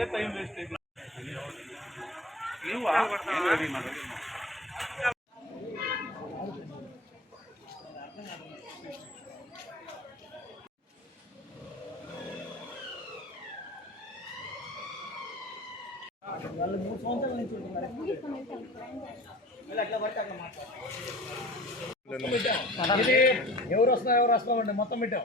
అదే time waste అయిపోయింది నువ్వా? నేను రెడీ మాట. ఇది ఎవరు వస్తున్నారు ఎవరు వస్తామండి మొత్తం పెట్టాం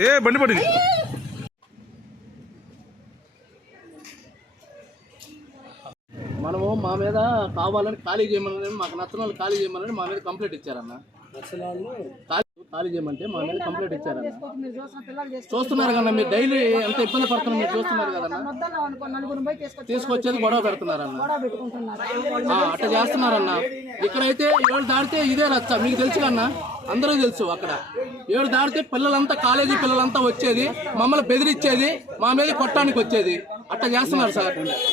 ఏ బండి పడి మనము మా మీద కావాలని ఖాళీ చేయమని మాకు నచ్చిన వాళ్ళు ఖాళీ చేయమని మా మీద కంప్లైంట్ ఇచ్చారన్న. ఖాళీ ఖాళీ చేయమంటే మా మీద కంప్లైంట్ ఇచ్చారన్న. చేసుకుంటాం చూస్తున్నారు కదా మీరు డైలీ ఎంత ఇబ్బంది పడుతున్నారు మీరు చూస్తున్నారు కదన్న? తీసుకొచ్చి తీసుకొచ్చేది గొడవ పెడుతున్నారన్న. అట్లా చేస్తున్నారన్న. ఇక్కడైతే ఏడు దాటితే ఇదే రచ్చ. మీకు తెలుసు కన్నా అందరూ తెలుసు అక్కడ. ఏడు దాటితే పిల్లలంతా కాలేజీ పిల్లలంతా వచ్చేది మమ్మల్ని బెదిరించేది మా మీద కొట్టడానికి వచ్చేది అట్లా చేస్తున్నారు సార్.